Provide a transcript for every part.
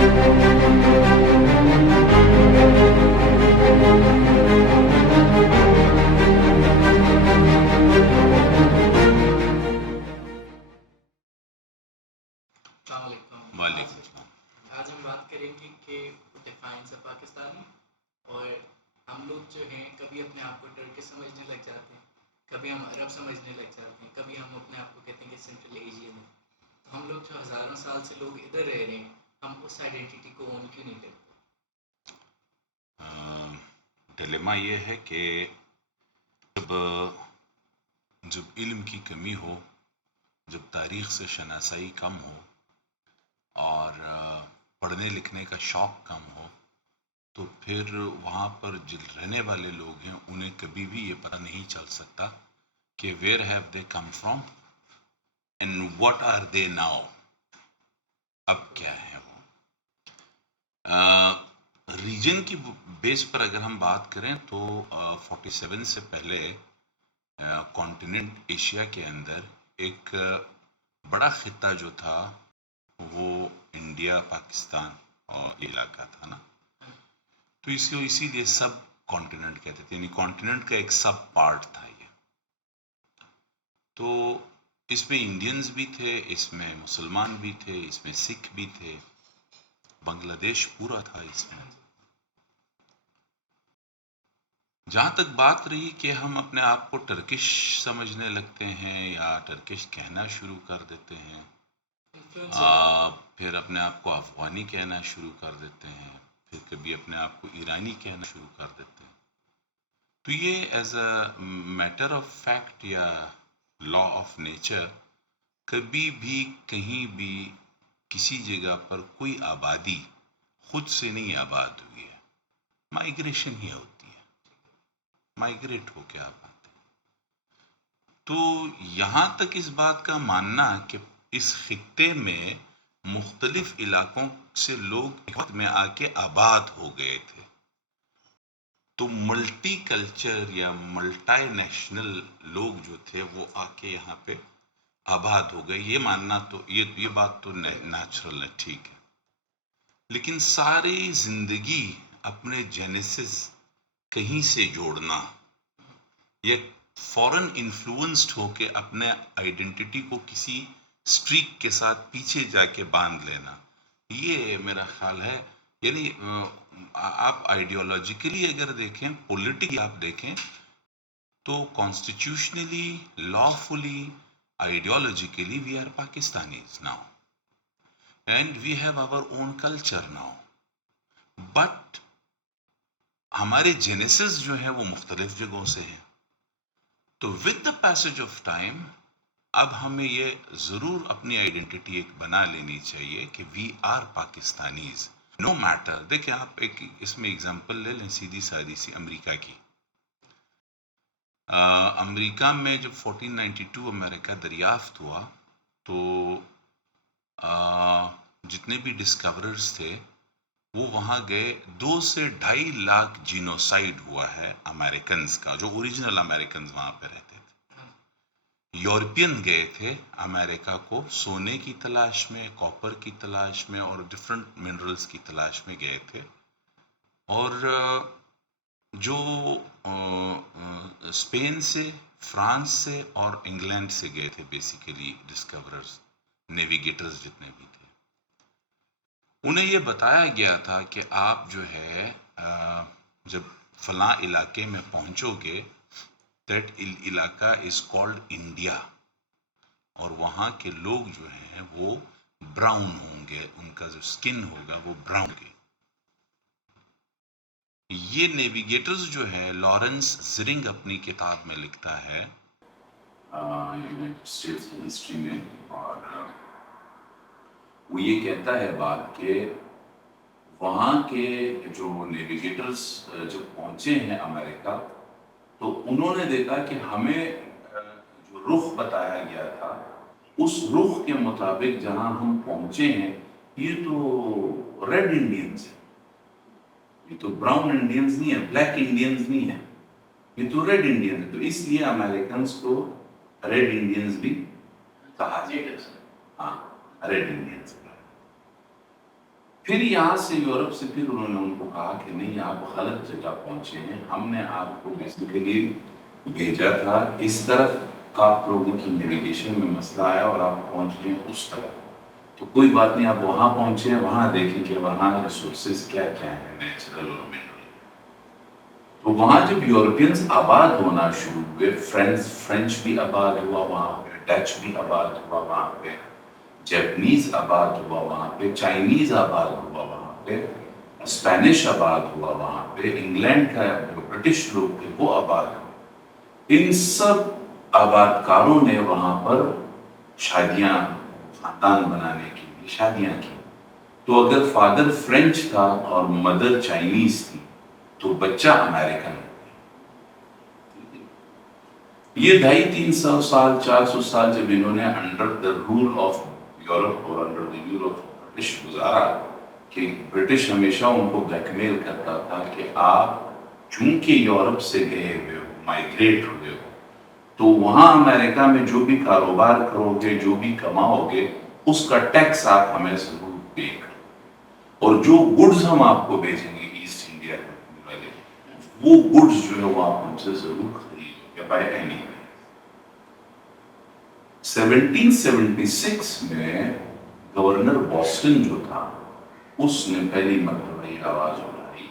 السلام علیکم. وعلیکم السلام. آج ہم بات کریں گے کہ ڈیفائنس پاکستانی. اور ہم لوگ جو ہیں کبھی اپنے آپ کو ٹرکش سمجھنے لگ جاتے ہیں, کبھی ہم عرب سمجھنے لگ جاتے ہیں, کبھی ہم اپنے آپ کو کہتے ہیں کہ سینٹرل ایشین ہے. تو ہم لوگ جو ہزاروں سال سے لوگ ادھر رہ رہے ہیں, ہم اس آئیڈینٹی کو اون کیوں نہیں کرتے؟ ڈیلیما یہ ہے کہ جب علم کی کمی ہو, جب تاریخ سے شناسائی کم ہو, اور پڑھنے لکھنے کا شوق کم ہو, تو پھر وہاں پر جو رہنے والے لوگ ہیں انہیں کبھی بھی یہ پتہ نہیں چل سکتا کہ where have they come from and what are they now. اب کیا ہے وہ ریجن کی بیس پر اگر ہم بات کریں تو 47 سے پہلے کانٹیننٹ ایشیا کے اندر ایک بڑا خطہ جو تھا وہ انڈیا پاکستان اور علاقہ تھا نا. تو اس کو اسی لیے سب کانٹیننٹ کہتے تھے, یعنی کانٹیننٹ کا ایک سب پارٹ تھا یہ. تو اس میں انڈینز بھی تھے, اس میں مسلمان بھی تھے, اس میں سکھ بھی تھے, بنگلہ دیش پورا تھا اس میں. جہاں تک بات رہی کہ ہم اپنے آپ کو ٹرکش سمجھنے لگتے ہیں یا ٹرکش کہنا شروع کر دیتے ہیں, پھر اپنے آپ کو افغانی کہنا شروع کر دیتے ہیں, پھر کبھی اپنے آپ کو ایرانی کہنا شروع کر دیتے ہیں, تو یہ as a matter of fact یا لا آف نیچر کبھی بھی کہیں بھی کسی جگہ پر کوئی آبادی خود سے نہیں آباد ہوئی ہے, مائیگریشن ہی ہوتی ہے, مائیگریٹ ہو کے آباد. تو یہاں تک اس بات کا ماننا کہ اس خطے میں مختلف علاقوں سے لوگ ایک وقت میں آ کے آباد ہو گئے تھے, تو ملٹی کلچر یا ملٹی نیشنل لوگ جو تھے وہ آ کے یہاں پہ آباد ہو گئے, یہ ماننا تو یہ بات تو نیچرل ہے, ٹھیک ہے. لیکن ساری زندگی اپنے جینیسس کہیں سے جوڑنا یا فورن انفلوئنسڈ ہو کے اپنے آئیڈینٹی کو کسی سٹریک کے ساتھ پیچھے جا کے باندھ لینا, یہ میرا خیال ہے. یعنی آپ آئیڈیالوجیکلی اگر دیکھیں, پولیٹکلی آپ دیکھیں, تو constitutionally, lawfully, ideologically we are Pakistanis now and we have our own culture now. But ہمارے جینیسس جو ہیں وہ مختلف جگہوں سے ہیں. تو with the passage of time اب ہمیں یہ ضرور اپنی آئیڈینٹی ایک بنا لینی چاہیے کہ we are Pakistanis no matter. دیکھیں آپ ایک اس میں اگزامپل لے لیں سیدھی سادی سی امریکہ کی. امریکہ میں جب 1492 امریکہ دریافت ہوا تو جتنے بھی ڈسکوررز تھے وہ وہاں گئے. 2 سے 2.5 لاکھ جینوسائیڈ ہوا ہے امریکنز کا, جو اوریجنل امریکنز وہاں پہ رہتے تھے. یورپین گئے تھے امریکہ کو سونے کی تلاش میں, کاپر کی تلاش میں اور ڈفرینٹ منرلز کی تلاش میں گئے تھے. اور جو اسپین سے, فرانس سے اور انگلینڈ سے گئے تھے بیسیکلی ڈسکوررز, نیویگیٹرز جتنے بھی تھے, انہیں یہ بتایا گیا تھا کہ آپ جو ہے جب فلاں علاقے میں پہنچو گے, دیٹ علاقہ از کالڈ انڈیا, اور وہاں کے لوگ جو ہیں وہ براؤن ہوں گے, ان کا جو اسکن ہوگا وہ براؤن ہوگی. یہ نیویگیٹرز جو ہے, لارنس زرنگ اپنی کتاب میں لکھتا ہے یونائٹڈ اسٹیٹس کی ہسٹری میں, اور وہ یہ کہتا ہے بات کہ وہاں کے جو نیویگیٹرز جب پہنچے ہیں امریکہ تو انہوں نے دیکھا کہ ہمیں جو رخ بتایا گیا تھا اس رخ کے مطابق جہاں ہم پہنچے ہیں یہ تو ریڈ انڈینز ہیں, یہ تو براؤن انڈینز نہیں ہیں, بلیک انڈینز نہیں ہیں, یہ تو ریڈ انڈین ہے. تو اس لیے امریکنز کو ریڈ انڈینز بھی کہا جاتا ہے. ہاں, ریڈ انڈینز. پھر یہاں سے یورپ سے پھر انہوں نے ان کو کہا کہ نہیں آپ غلط جگہ پہنچے ہیں، ہم نے آپ کو بیسیکلی بھیجا تھا اس طرف، آپ لوگوں کی نیویگیشن میں مسئلہ آیا اور آپ پہنچ گئے اس طرف، تو کوئی بات نہیں، آپ وہاں پہنچے، وہاں دیکھیں کہ وہاں ریسورسز کیا کیا ہیں نیچرل اور منرل۔ تو وہاں جب یورپینز آباد ہونا شروع ہوئے، فرینچ بھی آباد ہوا وہاں پہ، ڈچ بھی آباد ہوا وہاں پہ، جیپنیز آباد ہوا وہاں پہ، چائنیز آباد ہوا وہاں پہ، اسپینش آباد ہوا وہاں پہ، انگلینڈ کا جو برٹش لوگ تھے وہ آباد ہوئے۔ ان سب آباد کاروں نے وہاں پر شادیاں، خاندان بنانے کے لیے شادیاں کی۔ تو اگر فادر فرینچ تھا اور مدر چائنیز تھی تو بچہ امریکن۔ یہ 250-300 سال 400 سال جب انہوں نے under the rule of Europe اور under the rule of British گزارا، کہ برٹش ہمیشہ ان کو بلیک میل کرتا تھا کہ آپ چونکہ یورپ سے گئے ہوئے ہو، مائگریٹ ہوئے ہو، تو وہاں امریکہ میں جو بھی کاروبار کرو گے، جو بھی کماؤ گے، اس کا ٹیکس آپ ہمیں ضرور پے کرو، اور جو گڈز ہم آپ کو بھیجیں گے ایسٹ انڈیا کمپنی والے، وہ گڈز جو ہے وہ آپ ہم سے ضرور خریدو گے بائی اینی وے۔ 1776 میں گورنر بوسٹن جو تھا، اس نے پہلی مرتبہ یہ آواز اٹھائی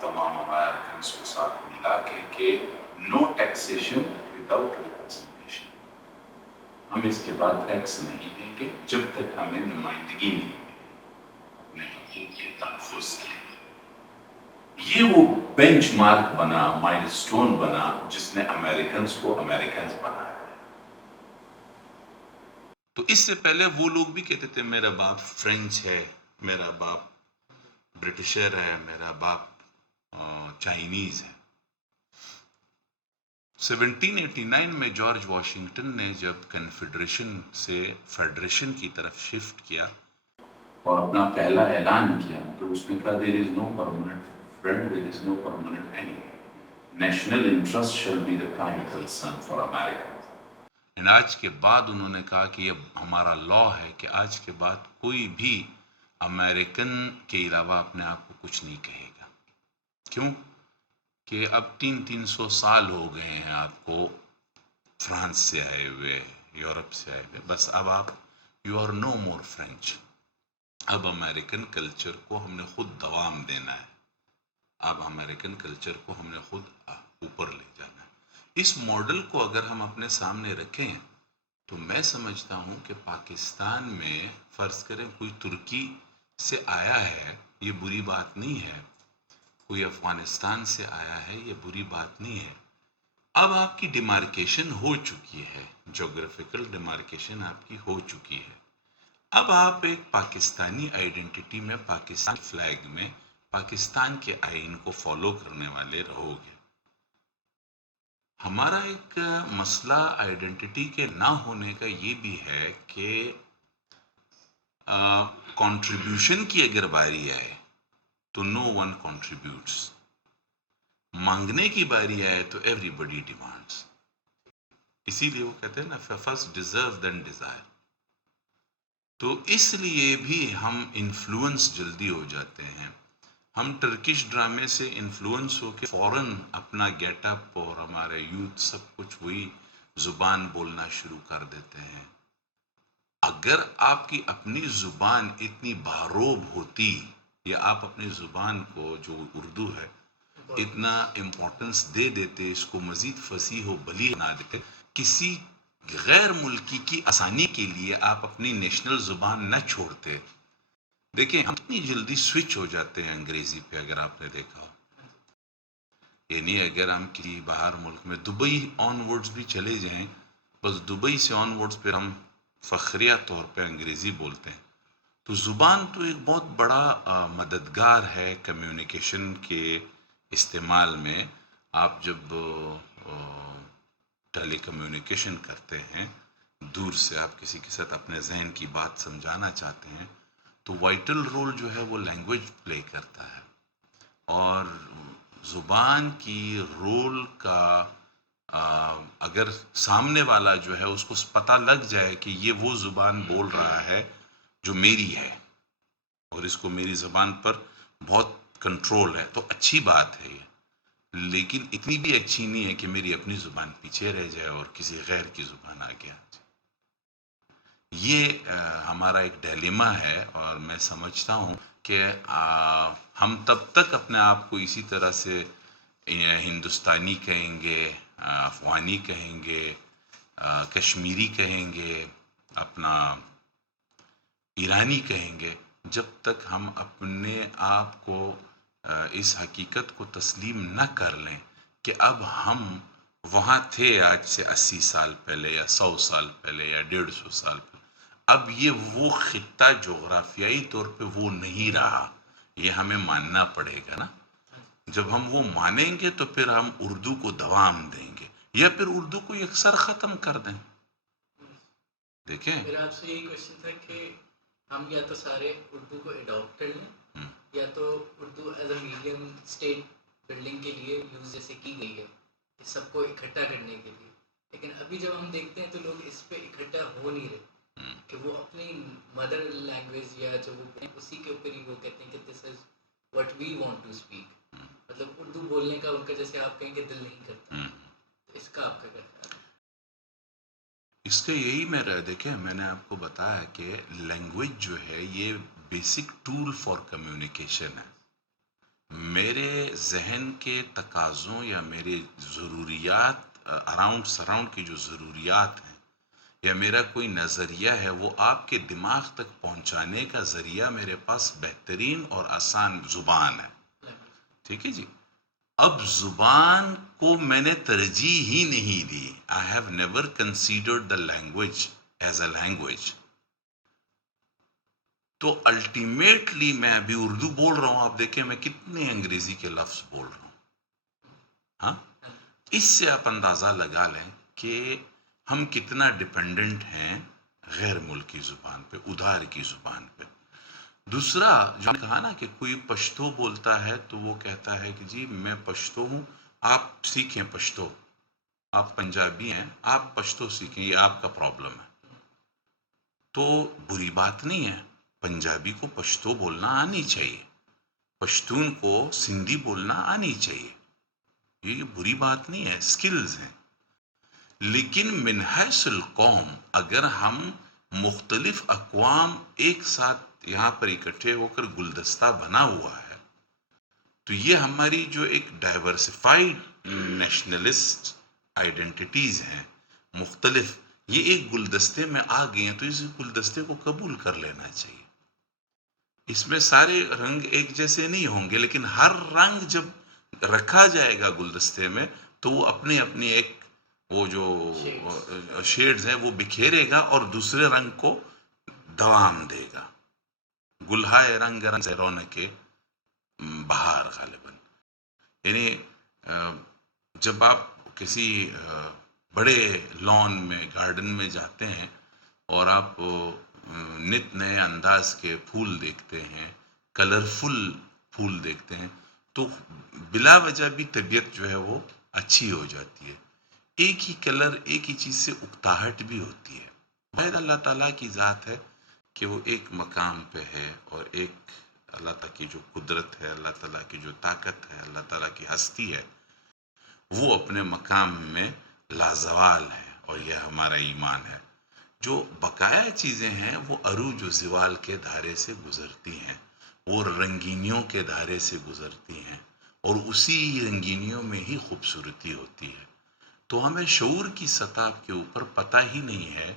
تمام امریکنز کے ساتھ ملا کے کہ نو ٹیکسیشن وداؤٹ ریپرزنٹیشن، ہم اس کے بعد ٹیکس نہیں دیں گے جب تک ہمیں نمائندگی نہیں ملے اپنے حقوق کے تحفظ کے۔ یہ وہ بینچ مارک بنا، مائل سٹون بنا، جس نے امریکنز کو امریکنز بنایا۔ تو اس سے پہلے وہ لوگ بھی کہتے تھے میرا باپ فرینچ ہے، میرا باپ برٹشر ہے، میرا باپ چائنیز ہے۔ 1789 میں جارج واشنگٹن نے جب کنفیڈریشن سے فیڈریشن کی طرف شفٹ کیا اور اپنا پہلا اعلان کیا، تو اس نے کہا there is no permanent friend, there is no permanent enemy. National interest shall be the prime concern for America. آج کے بعد انہوں نے کہا کہ یہ ہمارا لا ہے کہ آج کے بعد کوئی بھی امریکن کے علاوہ اپنے آپ کو کچھ نہیں کہے گا۔ کیوں کہ اب 300 سال ہو گئے ہیں آپ کو فرانس سے آئے ہوئے، یورپ سے آئے ہوئے، بس اب آپ you are no more French. اب امریکن کلچر کو ہم نے خود دوام دینا ہے، اب امریکن کلچر کو ہم نے خود اوپر لے جانا ہے۔ اس ماڈل کو اگر ہم اپنے سامنے رکھیں تو میں سمجھتا ہوں کہ پاکستان میں فرض کریں کوئی ترکی سے آیا ہے، یہ بری بات نہیں ہے، کوئی افغانستان سے آیا ہے، یہ بری بات نہیں ہے۔ اب آپ کی ڈیمارکیشن ہو چکی ہے، جغرافیکل ڈیمارکیشن آپ کی ہو چکی ہے۔ اب آپ ایک پاکستانی آئیڈینٹی میں، پاکستان فلیگ میں، پاکستان کے آئین کو فالو کرنے والے رہو گے۔ ہمارا ایک مسئلہ آئیڈینٹی کے نہ ہونے کا یہ بھی ہے کہ کنٹریبیوشن کی اگر باری آئے تو نو ون کنٹریبیوٹس، مانگنے کی باری آئے تو ایوری بڈی ڈیمانڈس۔ اسی لیے وہ کہتے ہیں نا فرسٹ ڈیزرو دین ڈیزائر۔ تو اس لیے بھی ہم انفلوئنس جلدی ہو جاتے ہیں۔ ہم ٹرکش ڈرامے سے انفلوئنس ہو کے فوراً اپنا گیٹ اپ اور ہمارے یوتھ سب کچھ وہی زبان بولنا شروع کر دیتے ہیں۔ اگر آپ کی اپنی زبان اتنی باروب ہوتی، یا آپ اپنی زبان کو جو اردو ہے اتنا امپورٹنس دے دیتے، اس کو مزید فصیح و بلیغ بنا دیتے، کسی غیر ملکی کی آسانی کے لیے آپ اپنی نیشنل زبان نہ چھوڑتے۔ دیکھیں ہم اتنی جلدی سوئچ ہو جاتے ہیں انگریزی پہ، اگر آپ نے دیکھا ہو، یعنی اگر ہم کسی باہر ملک میں دبئی آن ورڈز بھی چلے جائیں، بس دبئی سے آن ورڈز پہ ہم فخریہ طور پہ انگریزی بولتے ہیں۔ تو زبان تو ایک بہت بڑا مددگار ہے کمیونیکیشن کے استعمال میں۔ آپ جب ٹیلی کمیونیکیشن کرتے ہیں، دور سے آپ کسی کے ساتھ اپنے ذہن کی بات سمجھانا چاہتے ہیں، تو وائٹل رول جو ہے وہ لینگویج پلے کرتا ہے، اور زبان کی رول کا اگر سامنے والا جو ہے اس کو پتہ لگ جائے کہ یہ وہ زبان بول رہا ہے جو میری ہے، اور اس کو میری زبان پر بہت کنٹرول ہے، تو اچھی بات ہے یہ، لیکن اتنی بھی اچھی نہیں ہے کہ میری اپنی زبان پیچھے رہ جائے اور کسی غیر کی زبان آگے آ جائے۔ یہ ہمارا ایک ڈیلیما ہے، اور میں سمجھتا ہوں کہ ہم تب تک اپنے آپ کو اسی طرح سے ہندوستانی کہیں گے، افغانی کہیں گے، کشمیری کہیں گے، اپنا ایرانی کہیں گے، جب تک ہم اپنے آپ کو اس حقیقت کو تسلیم نہ کر لیں کہ اب ہم وہاں تھے آج سے 80 سال پہلے یا 100 سال پہلے یا 150 سال پہلے، اب یہ وہ خطہ جغرافیائی طور پہ وہ نہیں رہا، یہ ہمیں ماننا پڑے گا نا۔ جب ہم وہ مانیں گے تو پھر ہم اردو کو دوام دیں گے، یا پھر اردو کو یکسر ختم کر دیں۔ دیکھیں، میرا آپ سے یہی کوشچن تھا کہ ہم یا تو سارے اردو کو اڈاپٹ کر لیں، یا تو Urdu as a medium state building کے لیے یوز جیسے کی گئی ہے کہ سب کو اکٹھا کرنے کے لیے، لیکن ابھی جب ہم دیکھتے ہیں تو لوگ اس پہ اکٹھا ہو نہیں رہے کہ وہ اپنی مدر لینگویج یا جو وہ اسی کے اوپر ہی وہ کہتے ہیں کہ this is what we want to speak, مطلب اردو بولنے کا ان کا جیسے آپ کہیں کہ دل نہیں کرتا، تو اس کا آپ کا کیا خیال ہے؟ اس کا یہی میرا، دیکھیں میں نے آپ کو بتایا کہ لینگویج جو ہے یہ بیسک ٹول فار کمیونیکیشن ہے۔ میرے ذہن کے تقاضوں یا میرے ضروریات، اراؤنڈ سراؤنڈ کی جو ضروریات ہیں، یا میرا کوئی نظریہ ہے، وہ آپ کے دماغ تک پہنچانے کا ذریعہ میرے پاس بہترین اور آسان زبان ہے۔ ٹھیک ہے جی، اب زبان کو میں نے ترجیح ہی نہیں دی۔ I have never considered the language as a language۔ تو الٹیمیٹلی میں ابھی اردو بول رہا ہوں، آپ دیکھیں میں کتنے انگریزی کے لفظ بول رہا ہوں، ہاں؟ اس سے آپ اندازہ لگا لیں کہ ہم کتنا ڈیپینڈنٹ ہیں غیر ملکی زبان پہ، ادھار کی زبان پہ۔ دوسرا جو کہا نا کہ کوئی پشتو بولتا ہے تو وہ کہتا ہے کہ جی میں پشتو ہوں، آپ سیکھیں پشتو، آپ پنجابی ہیں، آپ پشتو سیکھیں، یہ آپ کا پرابلم ہے۔ تو بری بات نہیں ہے، پنجابی کو پشتو بولنا آنی چاہیے، پشتون کو سندھی بولنا آنی چاہیے، یہ بری بات نہیں ہے، سکلز ہیں۔ لیکن من حیث القوم اگر ہم مختلف اقوام ایک ساتھ یہاں پر اکٹھے ہو کر گلدستہ بنا ہوا ہے، تو یہ ہماری جو ایک ڈائیورسفائیڈ نیشنلسٹ آئیڈینٹیٹیز ہیں مختلف، یہ ایک گلدستے میں آ گئی ہیں، تو اس گلدستے کو قبول کر لینا چاہیے۔ اس میں سارے رنگ ایک جیسے نہیں ہوں گے، لیکن ہر رنگ جب رکھا جائے گا گلدستے میں تو وہ اپنی اپنی ایک وہ جو شیڈز ہیں وہ بکھیرے گا اور دوسرے رنگ کو دوام دے گا۔ گلہائے رنگ رنگ سے رونق بہار غالباً، یعنی جب آپ کسی بڑے لان میں، گارڈن میں جاتے ہیں اور آپ نت نئے انداز کے پھول دیکھتے ہیں، کلرفل پھول دیکھتے ہیں، تو بلا وجہ بھی طبیعت جو ہے وہ اچھی ہو جاتی ہے۔ ایک ہی کلر، ایک ہی چیز سے اکتاہٹ بھی ہوتی ہے۔ واحد اللہ تعالیٰ کی ذات ہے کہ وہ ایک مقام پہ ہے، اور ایک اللہ تعالیٰ کی جو قدرت ہے، اللہ تعالیٰ کی جو طاقت ہے، اللہ تعالیٰ کی ہستی ہے، وہ اپنے مقام میں لازوال ہے، اور یہ ہمارا ایمان ہے۔ جو بقایا چیزیں ہیں وہ عروج و زوال کے دھارے سے گزرتی ہیں، وہ رنگینیوں کے دھارے سے گزرتی ہیں، اور اسی رنگینیوں میں ہی خوبصورتی ہوتی ہے۔ تو ہمیں شعور کی سطح کے اوپر پتہ ہی نہیں ہے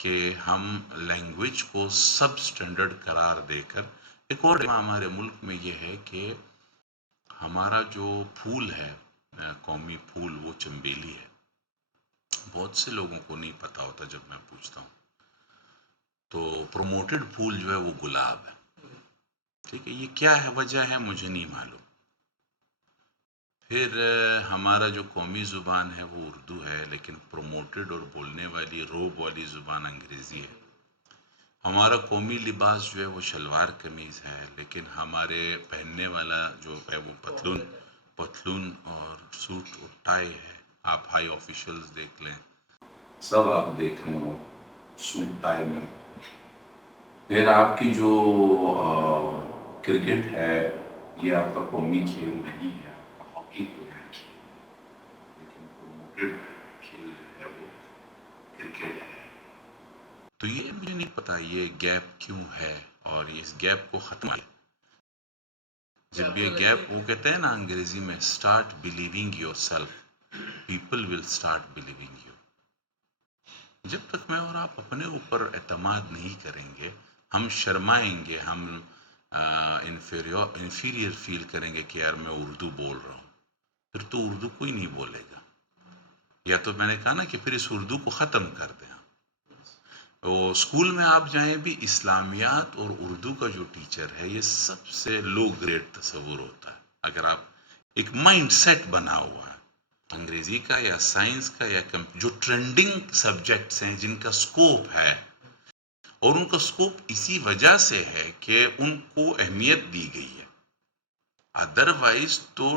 کہ ہم لینگویج کو سب سٹینڈرڈ قرار دے کر، ایک اور ہمارے ملک میں یہ ہے کہ ہمارا جو پھول ہے، قومی پھول، وہ چنبیلی ہے۔ بہت سے لوگوں کو نہیں پتا ہوتا، جب میں پوچھتا ہوں تو پروموٹڈ پھول جو ہے وہ گلاب ہے۔ ٹھیک ہے، یہ کیا ہے، وجہ ہے مجھے نہیں معلوم۔ پھر ہمارا جو قومی زبان ہے وہ اردو ہے، لیکن پروموٹڈ اور بولنے والی روب والی زبان انگریزی ہے۔ ہمارا قومی لباس جو ہے وہ شلوار قمیض ہے، لیکن ہمارے پہننے والا جو ہے وہ پتلون اور سوٹ اور ٹائی ہے۔ آپ ہائی آفیشلز دیکھ لیں، سب آپ دیکھ رہے ہو سوٹ ٹائی میں۔ پھر آپ کی جو کرکٹ ہے یہ آپ کا قومی کھیل نہیں ہے, آپ کا ہاکی قومی کھیل ہے, لیکن پروموٹڈ کھیل جو ہے وہ کرکٹ ہے. تو یہ مجھے نہیں پتا یہ گیپ کیوں ہے اور اس گیپ کو ختم کیا. جب یہ گیپ, وہ کہتے ہیں نا انگریزی میں start believing your self, people will start believing you. جب تک میں اور آپ اپنے اوپر اعتماد نہیں کریں گے, ہم شرمائیں گے, ہم انفیریئر فیل کریں گے کہ یار میں اردو بول رہا ہوں, پھر تو اردو کوئی نہیں بولے گا. یا تو میں نے کہا نا کہ پھر اس اردو کو ختم کر دیں. وہ اسکول میں آپ جائیں بھی, اسلامیات اور اردو کا جو ٹیچر ہے یہ سب سے لو گریڈ تصور ہوتا ہے. اگر آپ ایک مائنڈ سیٹ بنا ہوا ہے انگریزی کا یا سائنس کا یا جو ٹرینڈنگ سبجیکٹس ہیں جن کا سکوپ ہے, اور ان کا سکوپ اسی وجہ سے ہے کہ ان کو اہمیت دی گئی ہے. ادروائز تو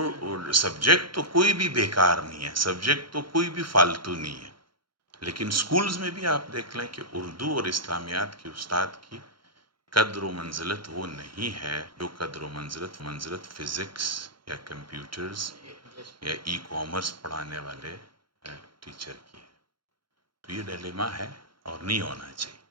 سبجیکٹ تو کوئی بھی بیکار نہیں ہے, سبجیکٹ تو کوئی بھی فالتو نہیں ہے. لیکن سکولز میں بھی آپ دیکھ لیں کہ اردو اور اسلامیات کی استاد کی قدر و منزلت وہ نہیں ہے جو قدر و منزلت فزکس یا کمپیوٹرز یا ای کامرس پڑھانے والے ٹیچر کی ہے. تو یہ ڈیلیما ہے اور نہیں ہونا چاہیے.